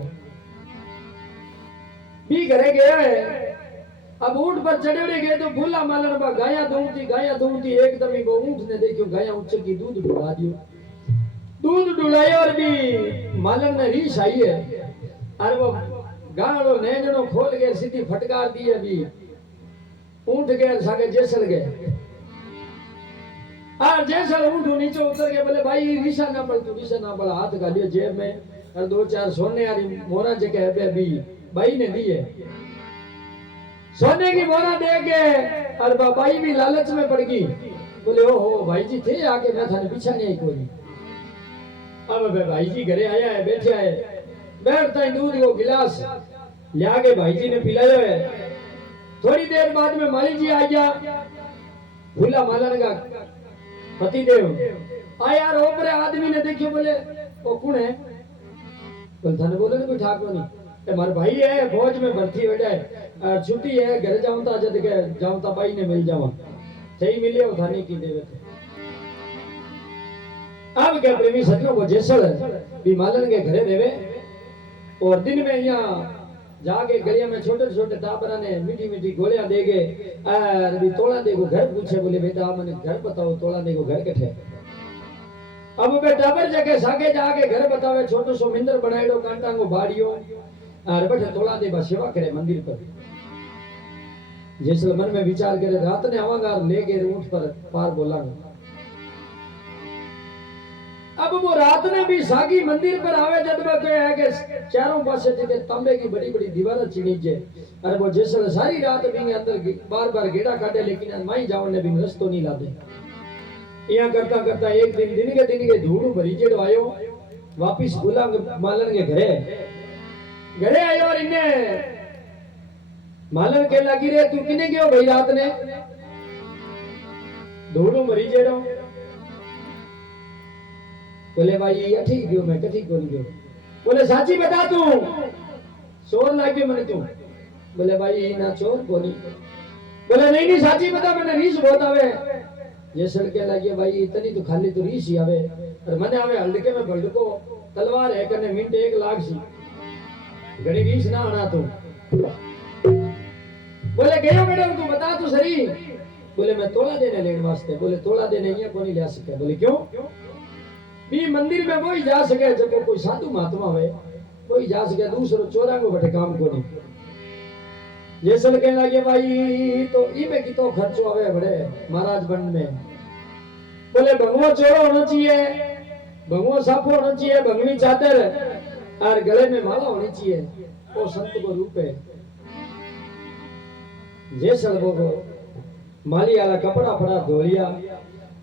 भी घरे गया है अब ऊंट पर चढ़े गए तो फूला मालन बा गाया दूंती एकदम ही वो ऊंट ने देखियो गाया ऊंचे की दूध डुला दियो दूध डुलाया और भी मालन ने रीस आई है और वो गाड़ो नेजनो खोल के सीधी फटकार दी अभी ऊंट गए सागे जैसल गए और जैसल ऊंट नीचे उतर के बोले भाई रीसा ना पड़ हाथ गालियो जेब में और 2-4 सोने वाली मोरा जगह है अभी भाई ने दी है सोने की मोरा दे के और बाई भी लालच में पड़ गई बोले ओहो भाई जी थे आके मैं थाने पीछा नहीं कोई अब भाई जी घरे आया है बैठे है बैठता ही दूध को गिलास लिया के भाई जी ने पिलाया है थोड़ी देर बाद में माली जी आ गया भूला मालन का पतिदेव आया और ओपरे आदमी ने देखियो बोले वो कौन है बोले थाने बोले ना कोई ठाकुर नहीं हमारे भाई है फौज में भर्ती हो जाए छुट्टी है घर जाऊंता जद के जाऊंता भाई ने मिल जावा सही मिले वो थाने की देवे अब क्या प्रेमी सतियों को जैसल भी मालन के घरे देवे और दिन में यहाँ जाके गलिया में छोटे टाबरा ने मीठी गोलियां देगे और भी तोला देखो घर पूछे बोले बेटा मैंने घर बताओ तोला देखो घर कठे अब बे टाबर जगह सागे जाके घर बतावे छोटो सो मिंदर बनाएडो कांटा को बाड़ियो और बैठे तोला दे सेवा करे मंदिर पर जैसे मन में विचार करे रात ने आवागार ले गए ऊंट पर पार बोलांगा अब वो रात ने भी सागी मंदिर पर आवे जब है कि चारों पासे जगह तांबे की बड़ी दीवार चिनीजे और वो जैसे सारी रात भी अंदर बार गेड़ा काटे लेकिन माई जावन ने भी रस्तो नहीं लादे यहाँ करता एक दिन के धूड़ भरी जेड़ो आयो वापिस भूला मालन के घरे आयो और इन्हें मालन के लगी रे तू किने गयो भाई रात ने धूड़ भरी जेड़ो बोले भाई अठी गयो मैं कठी कोनी गयो बोले साची बता तू चोर लाग्यो मने तू बोले भाई ना चोर कोनी बोले नहीं साची बता मैंने रीस बहुत आवे ये सड़के लगे भाई इतनी तो खाली तो रीस ही आवे और मने आवे हल्के में बल्डको तलवार है कने मिनट 1 लाख सी घड़ी रीस ना आना तू बोले गयो बेटा तू बता तू सही बोले मैं तोला देने लेने वास्ते बोले तोला देने ये कोनी ले सके बोले क्यों भी मंदिर में वही जा सके जब कोई साधु महात्मा है वही जा सके दूसरो चोरा को बटे काम को नहीं जैसे कहने लगे भाई तो इमे की तो खर्चो आवे बड़े महाराज बंद में बोले भगवा चोरो होना चाहिए भगवा साफो होना चाहिए भगवी चादर और गले में माला होनी चाहिए वो संत को रूप है जैसे वो माली वाला कपड़ा पड़ा धोलिया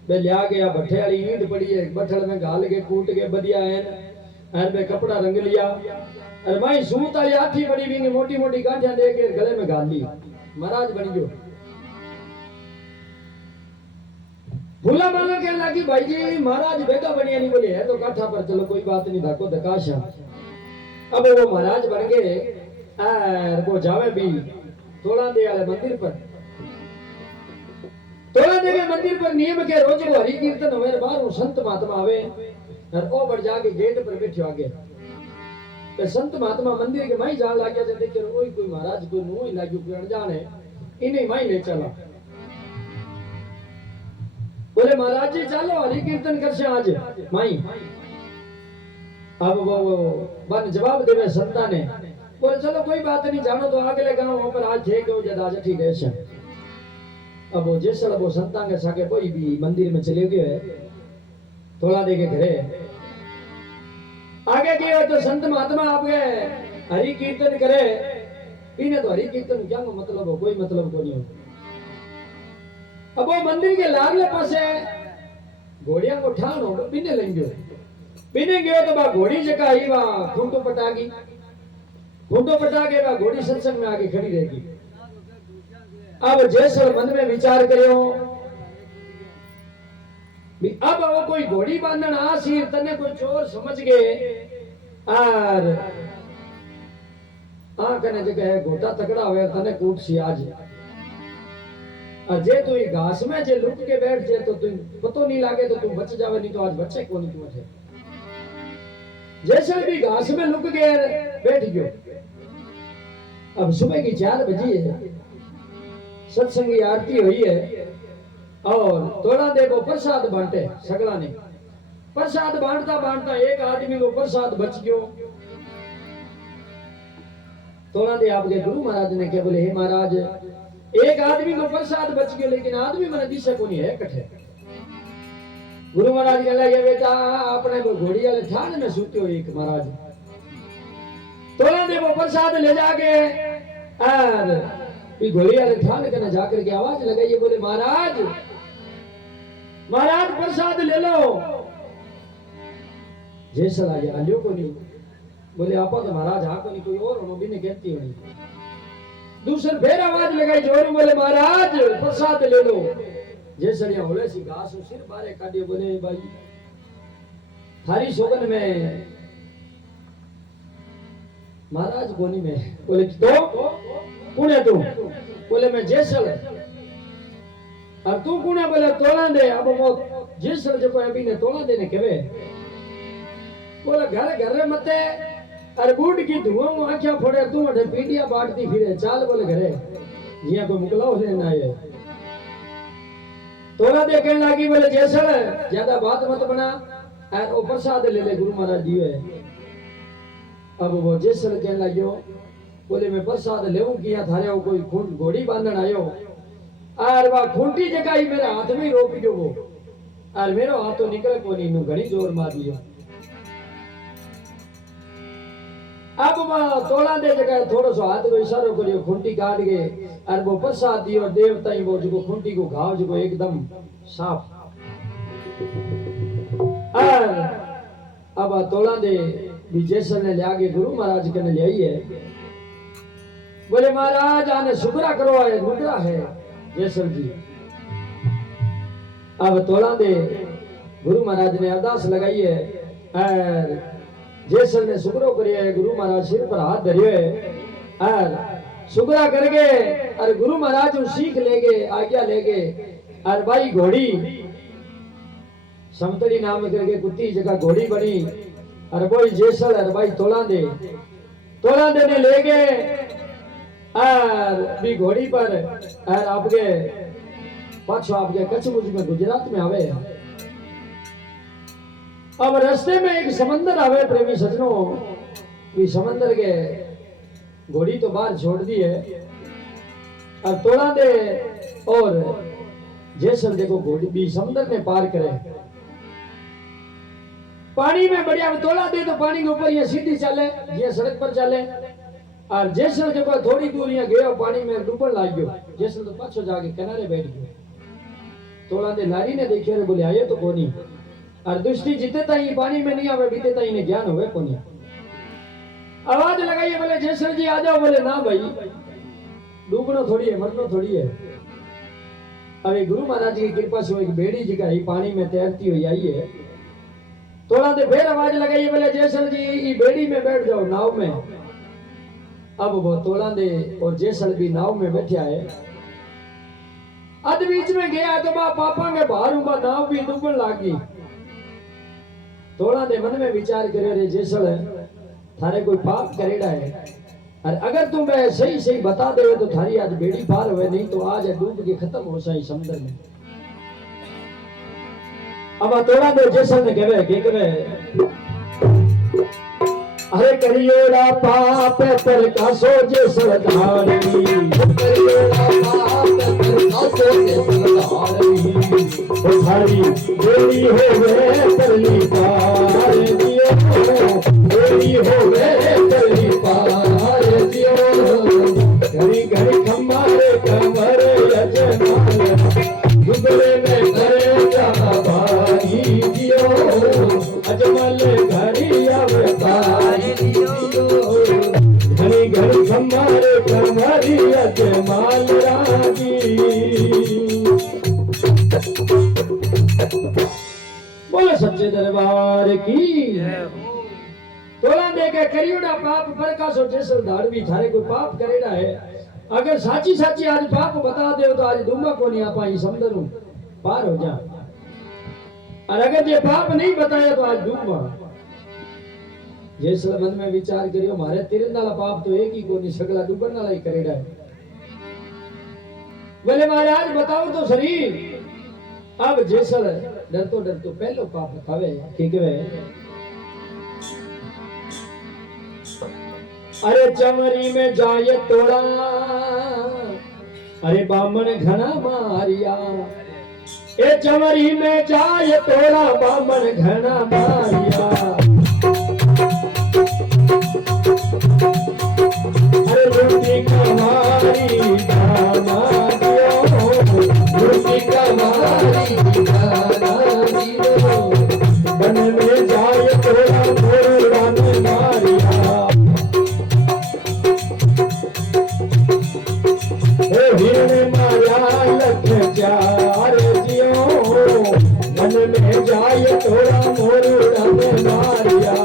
बे लिया गया भट्टे वाली ईंट पड़ी है बठल में गाल के कूट के बदिया है और बे कपड़ा रंग लिया और भाई सूत वाली आठी पड़ी भी मोटी गांठियां दे के गले में गाल ली महाराज बन गयो भूला मानो कहने लगी भाई जी महाराज बेटा बनिया नहीं बोले है तो काठा पर चलो कोई बात नहीं धाको दकाशा अब वो महाराज बन गए और वो जावे भी तोला दे वाले मंदिर पर तोला देवी मंदिर पर नियम के रोज को हरि कीर्तन होवे बाहर संत महात्मा आवे और ओ बढ़ जाके गेट पर बैठो आगे तो संत महात्मा मंदिर के माई जान लाग्या जे देखे कोई महाराज कोई नो ही लाग्यो कोई अनजान है इन्हें माई ले चला बोले महाराज जी चलो हरि कीर्तन करसे आज माई अब वो बन जवाब देवे संता ने बोले चलो कोई बात नहीं जानो तो अगले गांव पर आज थे क्यों जदा ठीक है अब वो जैसा वो संतान के साके कोई भी मंदिर में चले गए थोड़ा दे के घरे आगे गए तो संत महात्मा आप गए हरि कीर्तन करे इन्हें तो हरि कीर्तन क्या मतलब हो कोई मतलब को नहीं हो अब वो मंदिर के लागले पासे घोड़िया को ठान हो बिने लेंगे बिने गयो तो बा घोड़ी जका ही वहां खूंटो पटागी फूटो पटा के वह घोड़ी सत्संग में आगे खड़ी रहेगी। अब जैसे मन में विचार करो अब वो कोई घोड़ी बांधन आसी तने कोई चोर समझ गए और कने जगह घोटा तकड़ा हुए तने कूट सी आज जे तू घास में जे लुक के बैठ जे तो तू पतो नहीं लागे तो तू बच जावे, नहीं तो आज बच्चे कौन तू है। जैसे भी घास में लुक गए बैठ गयो। अब सुबह की 4 बजी है, सत्संग की आरती हुई है और तोड़ा देखो प्रसाद बांटे सगला ने। प्रसाद बांटता बांटता एक आदमी को प्रसाद बच गयो। तोड़ा दे आपके गुरु महाराज ने क्या बोले, हे महाराज एक आदमी को प्रसाद बच गयो लेकिन आदमी मन दिशा को नहीं है कठे। गुरु महाराज कह लगे बेटा आपने को घोड़ी वाले ठाण में सूत्यो एक महाराज। तोड़ा दे वो प्रसाद ले जाके और घोड़ी वाले ठाण के जाकर के आवाज लगाइए, बोले महाराज महाराज प्रसाद ले लो। जैसा लगे अलियो को नहीं, बोले आपा तो महाराज हाँ को नहीं, कोई और होनो भी नहीं कहती होनी। दूसरे फिर आवाज लगाई जोर, बोले महाराज प्रसाद ले लो। जैसे होले सी घास सिर बारे काटिए, बोले भाई थारी सोगन में महाराज कोनी में। बोले तो कौन है तू? बोले मैं जैसल। और तू कौन है? बोले तोला दे। अब वो जैसल जो अभी ने तोला देने केवे। बोले घर घर मते अरे बूढ़ की धुआं में आंखें फोड़े तू अठे पीडिया बांटती फिरे, चाल बोले घरे जिया कोई मुकलाओ लेना है। तोला दे कहने लगी, बोले जैसल ज्यादा बात मत बना और वो प्रसाद ले ले गुरु महाराज जी है। अब वो जैसल कहने लगियो, बोले मैं प्रसाद लेऊं किया थारे वो कोई घोड़ी बांधन आयो और वह खूंटी जगाई मेरे हाथ में रोक दियो वो और मेरो हाथ तो निकल को नहीं, नु घणी जोर मार दियो। अब वह तोड़ा दे जगह थोड़ा सा हाथ को इशारो करियो, खूंटी काट गए और वो प्रसाद दियो देवता ही वो जो खूंटी को घाव जो एकदम साफ। और अब तोड़ा दे भी जैसल ने ले आगे गुरु महाराज के ने ले आई है। बोले महाराज आने शुक्रा करो है नुकरा है जैसल जी। अब तोड़ा दे गुरु महाराज ने अरदास लगाई है और जैसल ने शुक्रो करिए है। गुरु महाराज सिर पर हाथ धरियो है और शुक्रा करके और गुरु महाराज सीख लेगे आज्ञा लेगे और भाई घोड़ी समतड़ी नाम करके कुत्ती जगह घोड़ी बनी और वो जैसल और भाई तोड़ा दे ने ले गए और भी घोड़ी पर और आपके पाछो आपके कच्छ में गुजरात में आवे। अब रास्ते में एक समंदर आवे प्रेमी सजनों, भी समंदर के घोड़ी तो बाहर छोड़ दी है और तोड़ा दे और जैसल देखो घोड़ी भी समंदर में पार करे। पानी में बढ़िया तोड़ा दे तो पानी के ऊपर ये सीधी चले ये सड़क पर चले और जैसल जब थोड़ी दूर यहाँ गया पानी में डूबन लाग गयो। जैसल तो पाछो जाके किनारे बैठ गयो। तोड़ा दे नारी ने देखे रे बोले आये तो कोनी और दृष्टि जिते ताई पानी में नहीं आवे बीते ताई ने ज्ञान होवे कोनी। आवाज लगाइए, बोले जैसल जी आ जाओ। बोले ना भाई डूबनो थोड़ी है मरनो थोड़ी है। अभी गुरु महाराज की कृपा से एक बेड़ी जगह पानी में तैरती हुई आई है। तोड़ा दे फिर आवाज लगाइए, बोले जैसल जी बेड़ी में बैठ जाओ नाव में। अब वो तोड़ा दे और जैसल भी नाव में बैठा है। अध बीच में गया तो बा पापा के बाहर हुआ नाव भी डूबन लागी। तोड़ा दे मन में विचार करे रे जैसल थारे कोई पाप करेड़ा है और अगर तुम सही सही बता दे तो थारी आज बेड़ी पार हुए, नहीं तो आज डूब के खत्म हो सही समुद्र में। अब तोड़ा दे जैसल ने कहे अरे करियोड़ा पाप पर कासो जैसल धारी, करियोड़ा पाप पर कासो जैसल धारी। ओ थारी बेड़ी होवे तरली पार दियो, बेड़ी होवे तरली पार दियो। घड़ी घड़ी खम्बारे कमर यजमान, गुदरे में करे जा भारी दियो। अजमल घड़ी अवतारी दियो, घड़ी कमारी अजमाल राजी। बोलो सच्चे दरबार की। तोला दे के करियोड़ा पाप पर का सो जैसे धाड़ भी थारे कोई पाप करेड़ा है। अगर साची साची आज पाप बता दे तो आज दूंगा को नहीं आपा समुद्र पार हो जा। और अगर ये पाप नहीं बताया तो आज डूबा। जैसे मन में विचार करियो मारे तिरंदाला पाप तो एक ही को नहीं सगला डूबन वाला ही करेगा है। बोले महाराज बताओ तो शरीर। अब जैसल डरतो डरतो पहलो पाप बतावे कि कहे अरे चमरी में जाए तोड़ा अरे बामन घना मारिया। ए चमरी में जाए तोड़ा बामन घना मारिया। अरे लूटी कमारी दाना दियो लूटी कमारी दाना दियो बन में जाए तोड़ा मोरा ने मारिया। ओ हिरने माया लख चार जियो मन में जाए तोड़ा मोरा ने मारिया।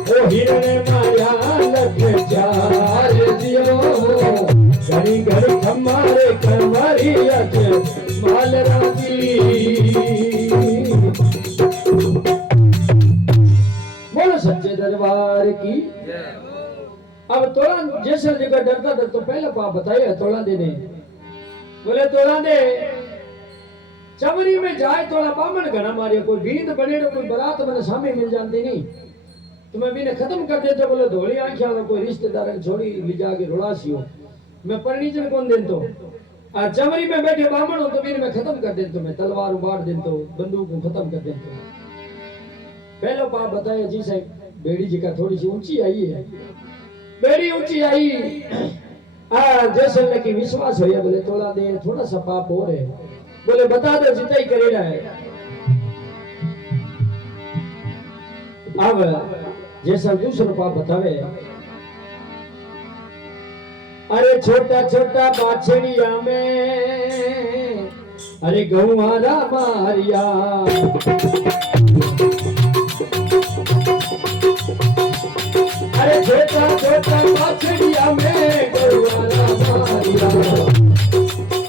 ओ हिरने माया लख चार जियो घड़ी घड़ी हमारे कमारी अजमाल राजी। बोलो सच्चे दरबार की। अब तोला जैसे जगह डरता डरता पहले पाप बताया तोला देने। बोले तोला दे चमरी में जाए तोला बामन घना मारिया। कोई भींद बने कोई बारात मैंने सामने मिल जाती नहीं तो मैं भी ने खत्म कर देते। बोले धोली आंखिया वाला कोई रिश्तेदार छोड़ी ले जाके रुड़ासी हो मैं परनीचन कौन देन तो आ चमरी में बैठे बामन हो तो भी मैं खत्म कर देन तो मैं तलवार उबाड़ देन तो बंदूक को खत्म कर देन तो। पहला पाप बताया जी साहब बेड़ी जी का थोड़ी सी ऊंची आई है। बेड़ी ऊंची आई जैसे लगी विश्वास हो बोले तोला दे थोड़ा सा पाप और है। बोले बता दो जितना ही करेगा है। अब जैसा दूसरा पाप बतावे अरे छोटा छोटा बाछड़िया में अरे गौवारा मारिया। अरे छोटा छोटा बाछड़िया में गौवारा मारिया।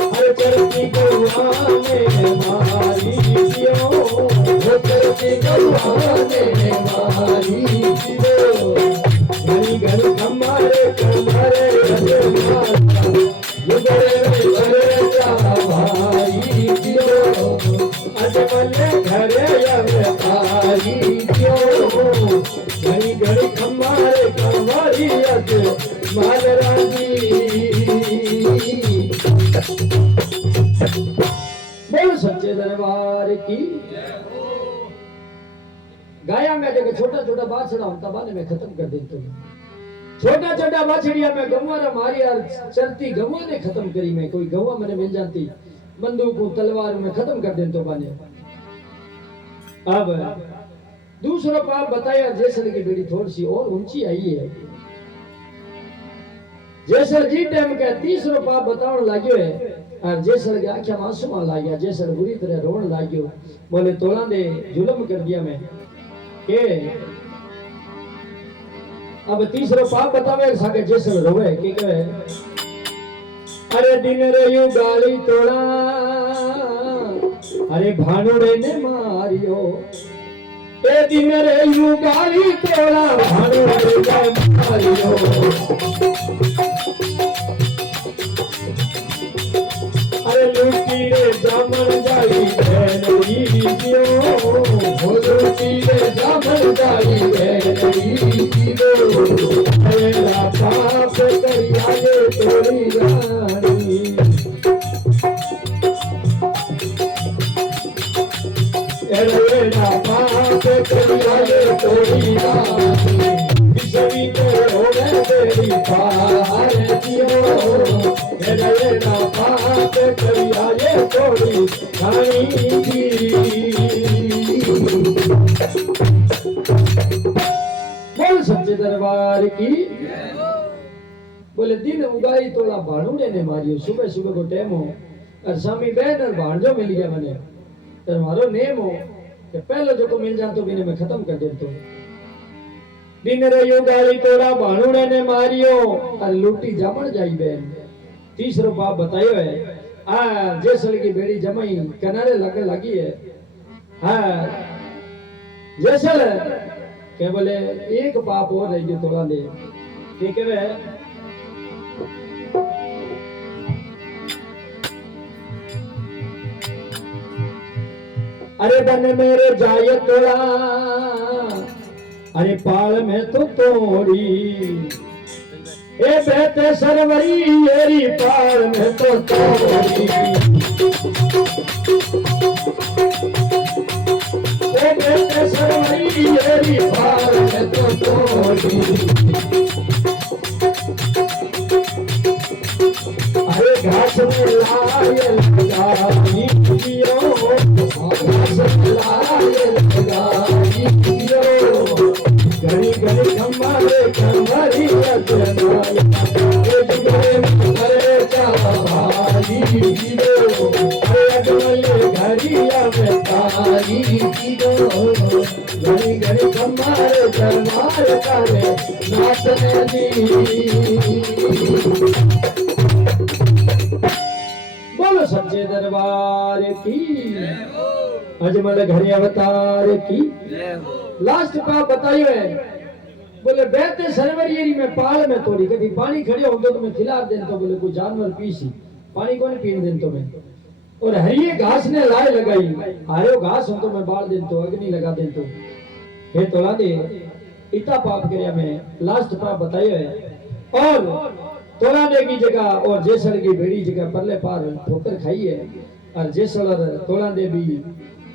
अरे चरती गौवा ने मारी दियो चरती गौवा ने मारी दियो घनी घनी हमारे कमरे भाई दियो अजमले घरे आई दियो घनी घनी हमारे कमरी अजमाल राजी। बोलो सच्चे दरबार की। गाया में जगह छोटा छोटा बाछड़ा होता बाने में खत्म कर देते छोटा छोटा बाछड़िया में गंवारा मारी और चलती गंवा ने खत्म करी में कोई गंवा मैंने मिल जाती बंदूक तलवार में खत्म कर देते बाने। अब दूसरा पाप बताया जैसल की बेड़ी थोड़ी सी और ऊंची आई है। जैसल जी टाइम का तीसरा पाप बताने लाग्यो है और जैसल के आंखें आंसू ला गया जैसल बुरी तरह रोने लाग्यो। बोले तोला दे जुल्म कर दिया मैं के। अब तीसरा पाप बतावे साके जैसल रोवे की कहे अरे दिन रे यू गाली तोड़ा अरे भानुड़े ने मारियो। ए दिन रे यू गाली तोड़ा भानुड़े ने मारियो। अरे लूटी रे जामन जाई बेनरी दियो हो लूटी रे जामन जाई बेनरी दियो तेरा पाप करिया ये तोरी रानी। तेरा पाप करिया ये तोरी रानी किसवी तो होवे तेरी पार दियो तेरा पाप करिया ये तोरी रानी। बोल सच्चे दरबार की। बोले दिन उगाई तोड़ा भाणुड़े ने मारियो सुबह सुबह को टाइम हो और स्वामी बहन और भाणजो मिल गया मैंने तो मारो नेम हो कि पहले जो को मिल जा तो बिने मैं खत्म कर दे तो दिन रे उगाई तोड़ा भाणुड़े ने मारियो और लूटी जामण जाई बहन तीसरो पाप बतायो है आ जैसल की बेड़ी जमाई किनारे लगे लगी है हाँ जैसल के बोले एक पाप और रह गयो तोड़ा ले ठीक है अरे बन मेरे जाय तोड़ा अरे पाल में तो तोड़ी ए बेटे सरवरी येरी पाल में तो तोड़ी ए बेटे सरवरी येरी पाल में तो तोड़ी अरे घास में लाए लगाई पियो घास में लाए लगाई पियो घड़ी घड़ी कमारे कमारी अजनाई ए जुगरे करे चावाई पियो अरे अगले घड़िया में ताई पियो घड़ी घड़ी कमारे कमारे करे नाचने दी बोलो सच्चे दरबार की अजमल घरे अवतार की लास्ट का बताइयो है बोले बेहते सरवरियरी में पाल में तोड़ी कभी पानी खड़े हो तो मैं खिला दें तो बोले कोई जानवर पीसी पानी कौन पीने दें तो मैं और हरिये घास ने लाए लगाई हारो घास हो तो मैं बाल दें तो अग्नि लगा दें तो हे तोला दे इतना पाप करिया मैं लास्ट पाप बताइयो है और तोलाने की जगह और जैसल की बेड़ी जगह परले पार ठोकर खाई है और जैसल और तोलाने भी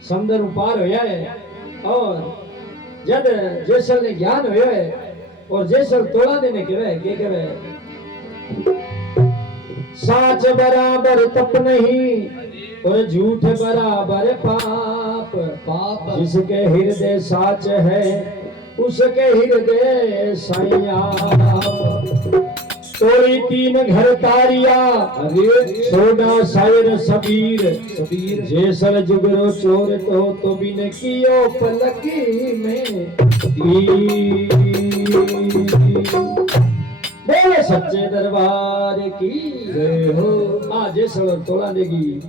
समुद्र पार होया है और जब जैसल ने ज्ञान होया है और जैसल तोलाने ने कहे साच बराबर तप नहीं और झूठ बराबर पाप पाप जिसके हृदय साच है उसके हृदय सैया तोड़ी तीन घर तारिया सोना शायर सबीर सबीर जैसल जुगरो चोर तो बिन कियो पलकी में बोले सच्चे दरबार की जय हो आज जैसल तोड़ा देगी